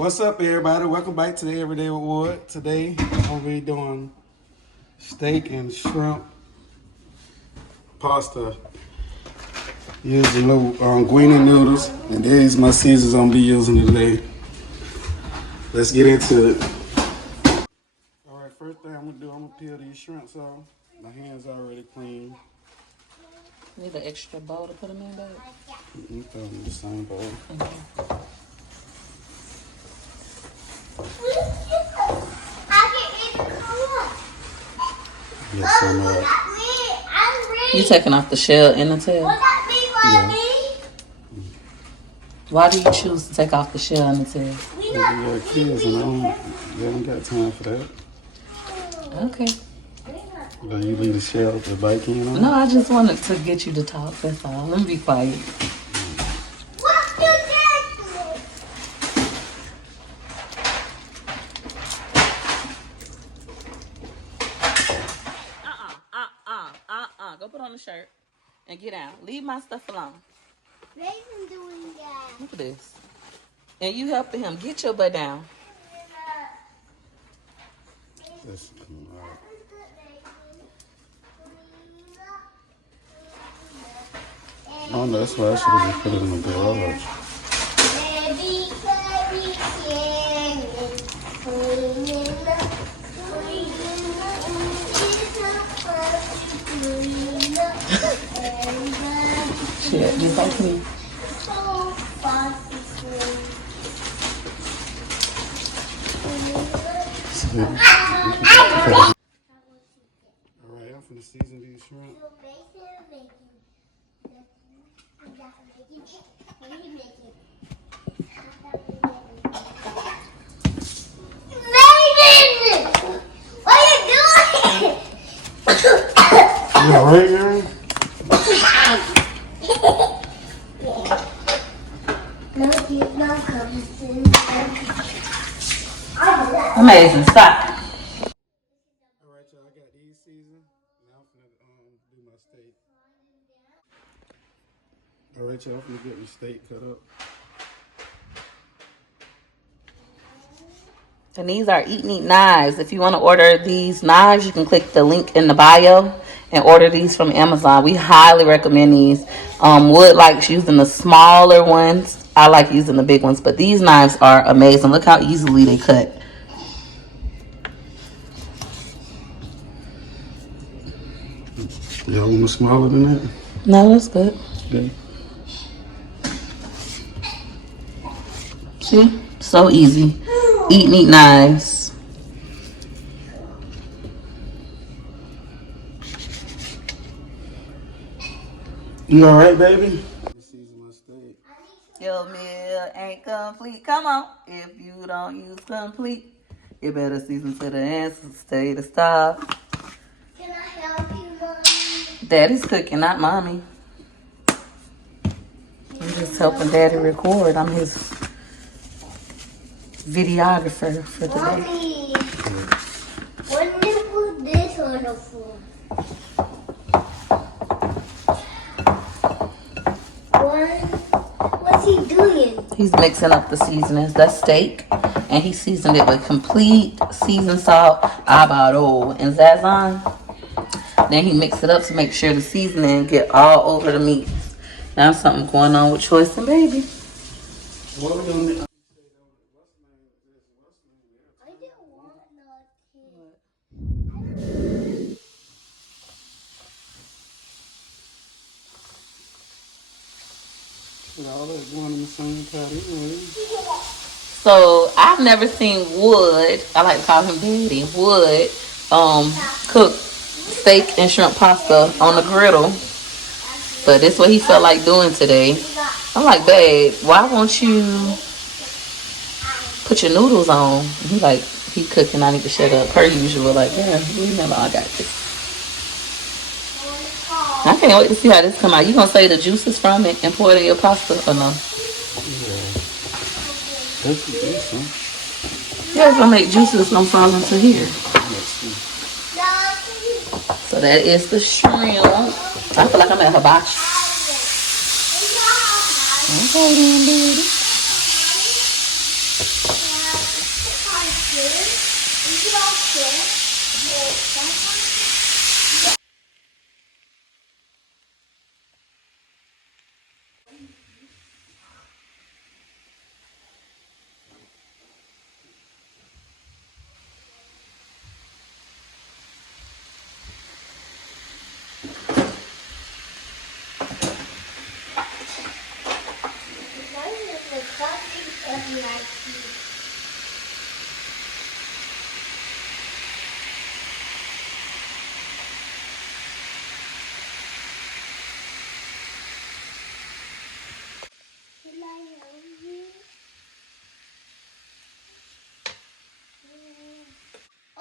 What's up, everybody? Welcome back to the Everyday Reward. Today, I'm gonna be doing steak and shrimp pasta using little linguine noodles, and these my seasons I'm gonna be using today. Let's get into it. All right, first thing I'm gonna peel these shrimps off. My hands already clean. Need an extra bowl to put them in, babe? Throw them in the same bowl. Yes, I'm You taking off the shell and the tail? Yeah. Why do you choose to take off the shell and the tail? We got kids and they don't got time for that. Okay. Do you leave the shell with the bacon on? No, I just wanted to get you to talk. That's all. Let me be quiet. Go put on the shirt and get out. Leave my stuff alone. Raven doing that. Look at this. And you helping him. Get your butt down. That's all right. Oh, no, that's why I should have just put it in the garage. Shit, just like me. All right, I'm finna season these shrimp. You all right, Aaron? Amazing. Stop. All right, y'all. I got these seasoned. Now I'm finna do my steak. All right, y'all. I'm finna get my steak cut up. And these are Eat Neat knives. If you want to order these knives, you can click the link in the bio and order these from Amazon. We highly recommend these. Wood likes using the smaller ones. I like using the big ones, but these knives are amazing. Look how easily they cut. Y'all want smaller than that? No, that's good. Okay. See? So easy. Eat Neat knives. You all right, baby? Season my steak. Your meal ain't complete. Come on. If you don't use complete, you better season to the end, stay to stop. Can I help you, Mommy? Daddy's cooking, not mommy. I'm just helping Daddy record. I'm his videographer for the day. Mommy, when you put this on the floor? What's he doing? He's mixing up the seasonings. That's steak, and he seasoned it with complete seasoned salt, abado, and zazan. Then he mixed it up to make sure the seasoning get all over the meat. Now something going on with Choice and Baby. What we gonna I didn't want nothing. all that going in the same pot anyway. So I've never seen Wood, I like to call him Daddy, Wood, cook steak and shrimp pasta on the griddle. But this is what he felt like doing today. I'm like, babe, why won't you put your noodles on? And he like, he cooking, I need to shut up. Per usual, like, yeah, you know I got this. I can't wait to see how this come out. You gonna say the juices from it and pour it in your pasta or no? That's decent. Yeah, it's gonna make juices gonna fall into here. So that is the shrimp. I feel like I'm at hibachi. Okay then, baby. good? Is it all good?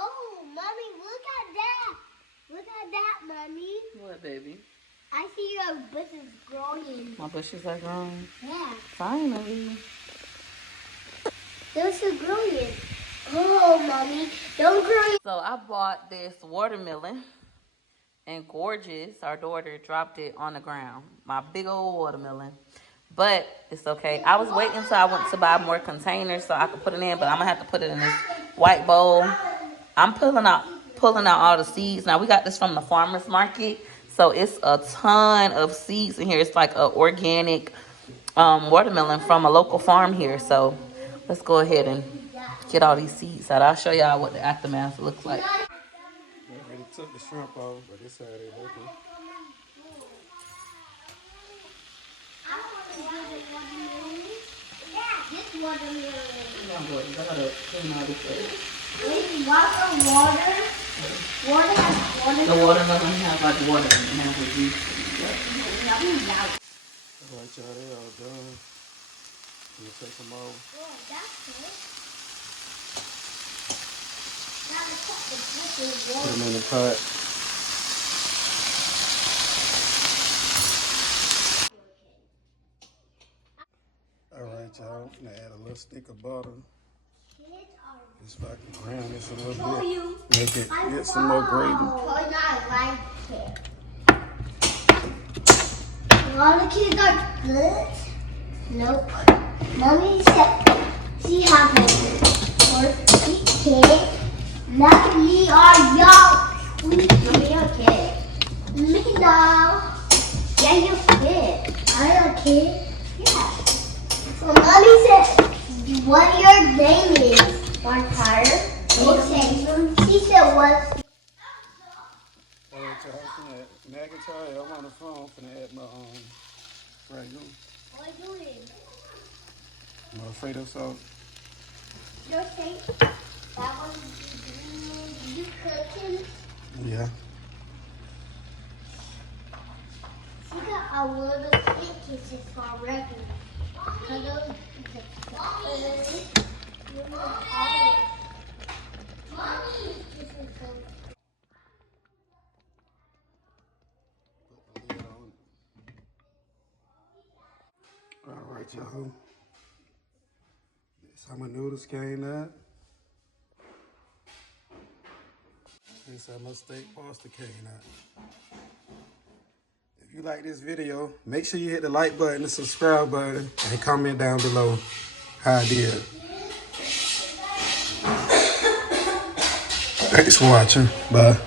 Oh, mommy, look at that. Look at that, mommy. What, baby? I see your bushes growing. My bushes are growing. Yeah, Finally. they're still growing. Oh, mommy, don't grow. So I bought this watermelon, and Gorgeous, our daughter, dropped it on the ground. My big old watermelon. But it's okay. I was waiting until I went to buy more containers so I could put it in, but I'm gonna have to put it in this white bowl. I'm pulling out all the seeds. Now we got this from the farmer's market, so it's a ton of seeds in here. It's like a organic watermelon from a local farm here. So let's go ahead and get all these seeds out. I'll show y'all what the aftermath looks like. I already took the shrimp off, but this how they looking. This watermelon. I gotta clean all this up. Wait, water? Water has water. The watermelon has like water in it, has a juice. Alright, y'all, they all done. I'm gonna take them off. Oh, that's good. Now let's put the bushes Put water. them in the pot. Alright, y'all, I'm gonna add a little stick of butter. Just if I can ground this a little bit. Make it get some more gravy. Oh, I like it. All the kids are good. Nope. Mommy said she has a kid. Now we are young. We are kids. Me now. Yeah, you're a kid. I'm a kid. Yeah. So mommy said what your name is. Vampire. She said what? Alright, y'all, I'm finna McIntyre. I'm on the phone. Finna add my ragu. What are you doing? My Alfredo sauce. You're saying that one you cooking? Yeah. She got a little pieces for regular. Mommy, this is so. Put the lid on. Alright, y'all. This how my noodles came out. This how my steak pasta came out. If you like this video, make sure you hit the like button, the subscribe button, and comment down below how I did. Thanks for watching. Bye.